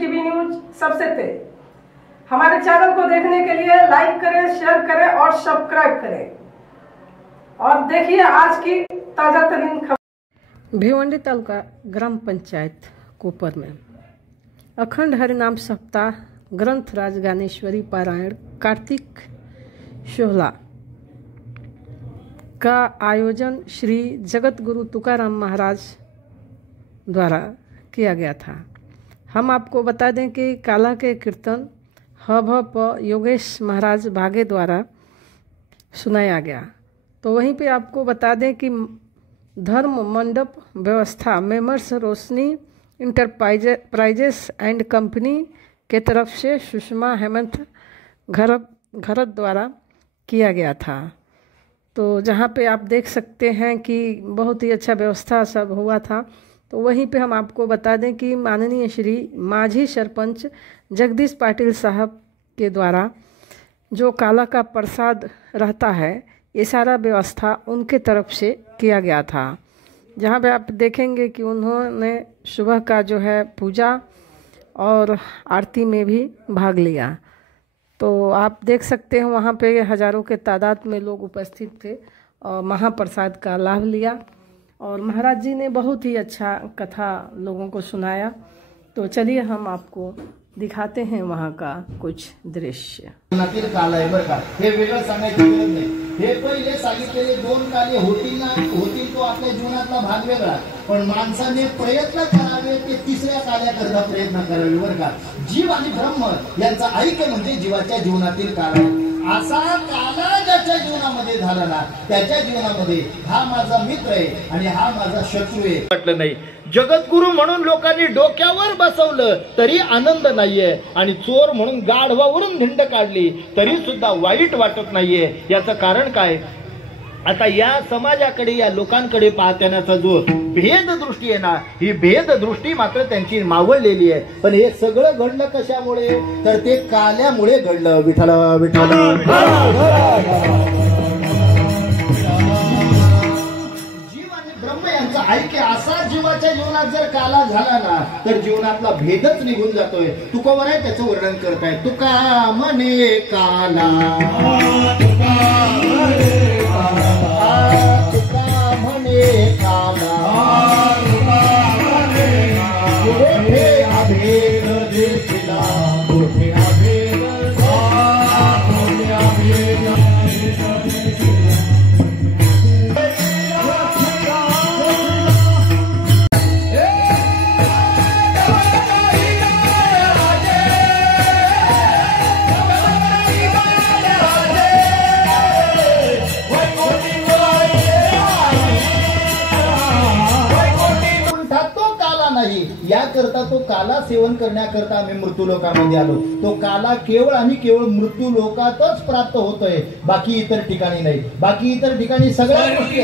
TV news सबसे तेज। हमारे चैनल को देखने के लिए लाइक करें, शेयर करें और सब्सक्राइब करें और देखिए आज की ताजा तरीन खबर। भिवंडी तालुका ग्राम पंचायत कोपर में अखंड हरिनाम सप्ताह ग्रंथ राज ज्ञानेश्वरी पारायण कार्तिक शोहला का आयोजन श्री जगत गुरु तुकाराम महाराज द्वारा किया गया था। हम आपको बता दें कि काला के कीर्तन प योगेश महाराज भागे द्वारा सुनाया गया। तो वहीं पे आपको बता दें कि धर्म मंडप व्यवस्था मेमर्स रोशनी इंटरप्राइजेस एंड कंपनी के तरफ से सुषमा हेमंत घरत द्वारा किया गया था। तो जहाँ पे आप देख सकते हैं कि बहुत ही अच्छा व्यवस्था सब हुआ था। तो वहीं पे हम आपको बता दें कि माननीय श्री माझी सरपंच जगदीश पाटिल साहब के द्वारा जो काला का प्रसाद रहता है ये सारा व्यवस्था उनके तरफ से किया गया था। जहाँ पे आप देखेंगे कि उन्होंने सुबह का जो है पूजा और आरती में भी भाग लिया। तो आप देख सकते हैं वहाँ पे हजारों के तादाद में लोग उपस्थित थे और महाप्रसाद का लाभ लिया और महाराज जी ने बहुत ही अच्छा कथा लोगों को सुनाया। तो चलिए हम आपको दिखाते हैं वहाँ का कुछ दृश्य। काल आहे बरं का, हे वेगळं सांगायची गरज नाही। हे पहिले सांगितलेले दोन काले होतील ना होतील तो आपल्या जीवनातला भाग वेगळा, पण माणसाने प्रयत्न करावे ते तिसऱ्या काल्याकरता प्रयत्न करावे बरं का। जीव आणि ब्रह्म यांचा ऐक्य म्हणजे जीवाच्या जीवनातील काल आहे। असा काला ज्याच्या जीवनामध्ये झाला ना त्याच्या जीवनामध्ये हा माझा मित्र आहे आणि हा माझा शत्रू आहे वाटलं नाही। जगद्गुरु म्हणून लोकांनी डोक्यावर बसवलं तरी आनंद नाहीये आणि चोर म्हणून गाढवावरून धिंड काढली तरी सुद्धा वाईट वाटत नाहीये। याचं कारण काय? आता या समाजाकडे या लोकांकडे पाहण्याचा जो भेद दृष्टी आहे ना ही भेद दृष्टी मात्र त्यांची मावळलेली आहे। पण हे सगळं घडलं कशामुळे? तर ते काल्यामुळे घडलं। विठ्ठल विठ्ठल जीव आणि ब्रह्म यांचा ऐक्य असा जीवाच्या जीवनात जर काला झाला ना तर जीवनातला भेदच निघून जातोय। तुकोबर आहे त्याचं वर्णन करताय। तुका म्हणे काला याकरता तो काला सेवन करण्याकरता आम्ही मृत्यू लोकांमध्ये आलो। तो काला केवळ आणि केवळ मृत्यू लोकातच प्राप्त होतोय, बाकी इतर ठिकाणी नाही। बाकी इतर ठिकाणी सगळ्या गोष्टी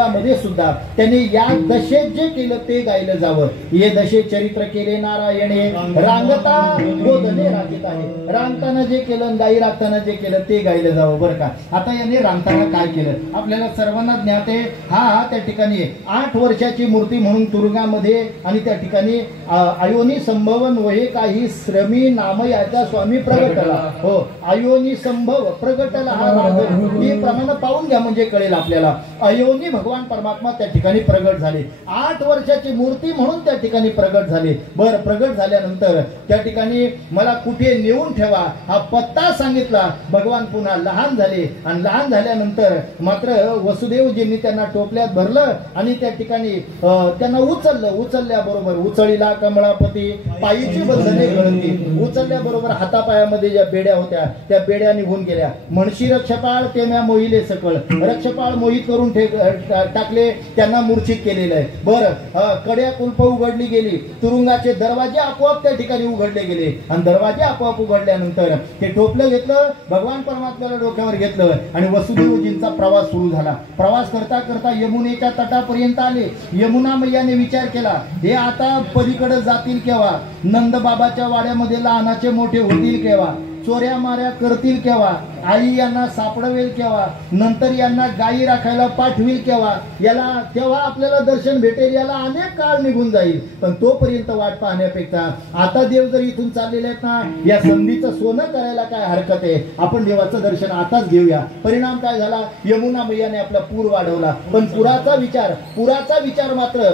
देवळामध्ये सुद्धा त्यांनी या दशेत जे केलं ते गायलं जावं. ये दशे चरित्र केले नारायणे रांगता गोदने राखीत आहे. रांगताना जे केलं, गाई राखताना जे केलं ते गायलं जावं बरं का. आता यांनी रांगताना काय केलं आपल्याला सर्वांना ज्ञात आहे. हा त्या ठिकाणी 8 वर्षाची मूर्ती म्हणून तुरुंगामध्ये आणि त्या ठिकाणी आयोनी संभवन वहे काही श्रमी नाम याचा स्वामी प्रगटला. हो, आयोनी संभव प्रगटला हा राग हे प्रमाण पाहून घ्या म्हणजे कळेल आपल्याला. अयोनी भगवान परमात्मा त्या ठिकाणी प्रगट झाले. 8 वर्षाची मूर्ती म्हणून त्या ठिकाणी प्रगट झाले. बर, प्रगट झाल्यानंतर त्या ठिकाणी मला कुठे नेऊन ठेवा हा पत्ता सांगितला. भगवान पुन्हा लहान झाले आणि लहान झाल्यानंतर मात्र वसुदेवजींनी त्यांना टोपल्यात भरलं आणि त्या ठिकाणी त्यांना उचललं. उचलल्याबरोबर उचळीला कमळापती पायीची बंधने गळती. उचलल्याबरोबर हातापायामध्ये ज्या बेड्या होत्या त्या बेड्या निघून गेल्या. म्हणशी रक्षपाळ ते म्या मोहिले सकळ. रक्षपाळ मोहित करून टाकले, त्यांना मूर्छित केलेलं आहे. बरं, कड्या कुलप उघडली गेली. तुरुंगाचे दरवाजे आपोआप त्या ठिकाणी उघडले गेले आणि दरवाजे आपोआप उघडल्यानंतर ते टोपलं घेतलं, भगवान परमात्म्याला डोक्यावर घेतलं आणि वसुदेवजींचा प्रवास सुरू झाला. प्रवास करता करता यमुनेच्या तटापर्यंत आले. यमुना मैयाने विचार केला, हे आता पलीकडे जातील केव्हा? नंदबाबाच्या वाड्यामध्ये लहानाचे मोठे होतील केव्हा? चोऱ्या माऱ्या करतील केव्हा? आई यांना सापडवेल केव्हा? नंतर यांना गायी राखायला पाठविल केव्हा? याला तेव्हा आपल्याला दर्शन भेटेल. याला अनेक काळ निघून जाईल. पण तोपर्यंत वाट पाहण्यापेक्षा आता देव जर इथून चाललेले आहेत ना, या संधीचं सोनं करायला काय हरकत आहे? आपण देवाचं दर्शन आताच घेऊया. परिणाम काय झाला? यमुना मैयाने आपला पूर वाढवला. पण पुराचा विचार मात्र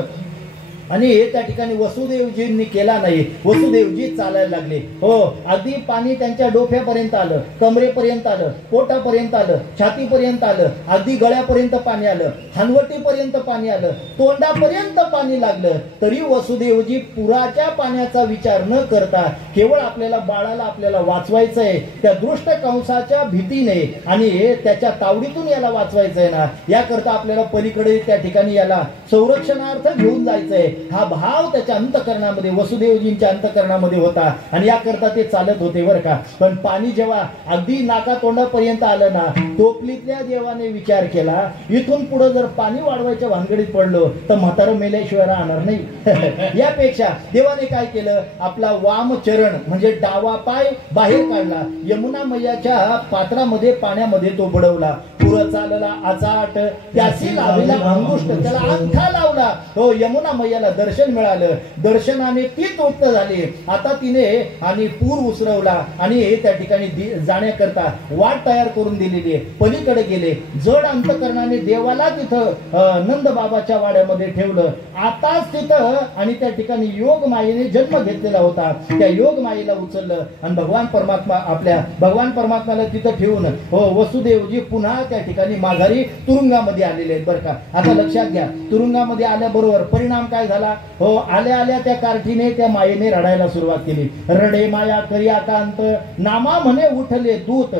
आणि त्या ठिकाणी वसुदेवजींनी केला नाही. वसुदेवजी चालायला लागले. हो, आधी पाणी त्यांच्या डोक्यापर्यंत आलं, कमरेपर्यंत आलं, पोटापर्यंत आलं, छातीपर्यंत आलं, अगदी गळ्यापर्यंत पाणी आलं, हनवटीपर्यंत पाणी आलं, तोंडापर्यंत पाणी लागलं. तरी वसुदेवजी पुराच्या पाण्याचा विचार न करता केवळ आपल्याला बाळाला आपल्याला वाचवायचंय त्या दृष्ट कंसाच्या भीतीने आणि त्याच्या तावडीतून याला वाचवायचंय ना, याकरता आपल्याला पलीकडे त्या ठिकाणी याला संरक्षणार्थ घेऊन जायचंय. हा भाव त्याच्या अंतःकरणामध्ये, वसुदेवजींच्या अंतःकरणामध्ये होता आणि याकरता ते चालत होते बरं का. पण पाणी जेव्हा अगदी नाका तोंडापर्यंत आलं ना, टोपलीतल्या देवाने विचार केला, इथून पुढे जर पाणी वाढवायच्या भानगडीत पडलो तर म्हातारं मेल्याशिवाय राहणार नाही. यापेक्षा देवाने काय केलं, आपला वाम चरण म्हणजे डावा पाय बाहेर काढला, यमुना मैयाच्या पात्रामध्ये पाण्यामध्ये तो बुडवला. पुर चालला आचाट त्यासी लावला अंगुष्ट, त्याला अंगठा लावला. हो, यमुना मैयाला दर्शन मिळालं. दर्शनाने ती तृप्त झाली. आता तिने आणि पूर उसरवला आणि त्या ठिकाणी जाण्याकरता वाट तयार करून दिलेली आहे. पलीकडे गेले. जड अंतकरणाने देवाला तिथं नंद बाबाच्या वाड्यामध्ये ठेवलं. आताच तिथं आणि त्या ठिकाणी योग मायेने जन्म घेतलेला होता. त्या योग मायेला उचललं आणि भगवान परमात्म्याला तिथं ठेवून हो वसुदेवजी पुन्हा त्या ठिकाणी माघारी तुरुंगामध्ये आलेले आहेत बरं का. आता लक्षात घ्या, तुरुंगामध्ये आल्याबरोबर परिणाम काय झाला? हो, आल्या आल्या त्या कार्ठीने त्या मायेने रडायला सुरुवात केली. रडे माया करी आकांत नामा म्हणे उठले दूत.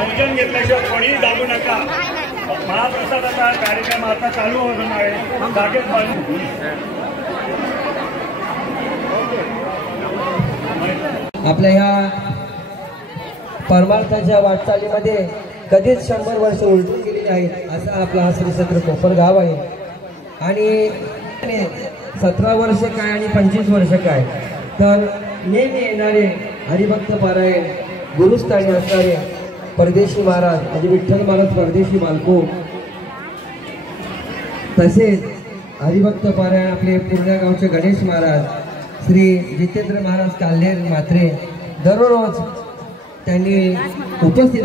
भोजन घेतल्याशिवाय कोणी दाबू नका. महाप्रसादाचा कार्यक्रम आता चालू होणार आहे. जागेत बाजू आपल्या ह्या परमार्थाच्या वाटचालीमध्ये कधीच 100 वर्ष उलटून गेलेली आहेत असं आपला हा श्री क्षेत्र कोपर गाव आहे. आणि 17 वर्ष काय आणि 25 वर्ष काय तर नेहमी येणारे हरिभक्त पारायण गुरुस्थानी असणारे परदेशी महाराज म्हणजे विठ्ठल महाराज परदेशी बालको, तसेच हरिभक्त पारायण आपले पूर्णा गावचे गणेश महाराज श्री जितेंद्र महाराज काल्हेर मात्रे दररोज त्यांनी उपस्थित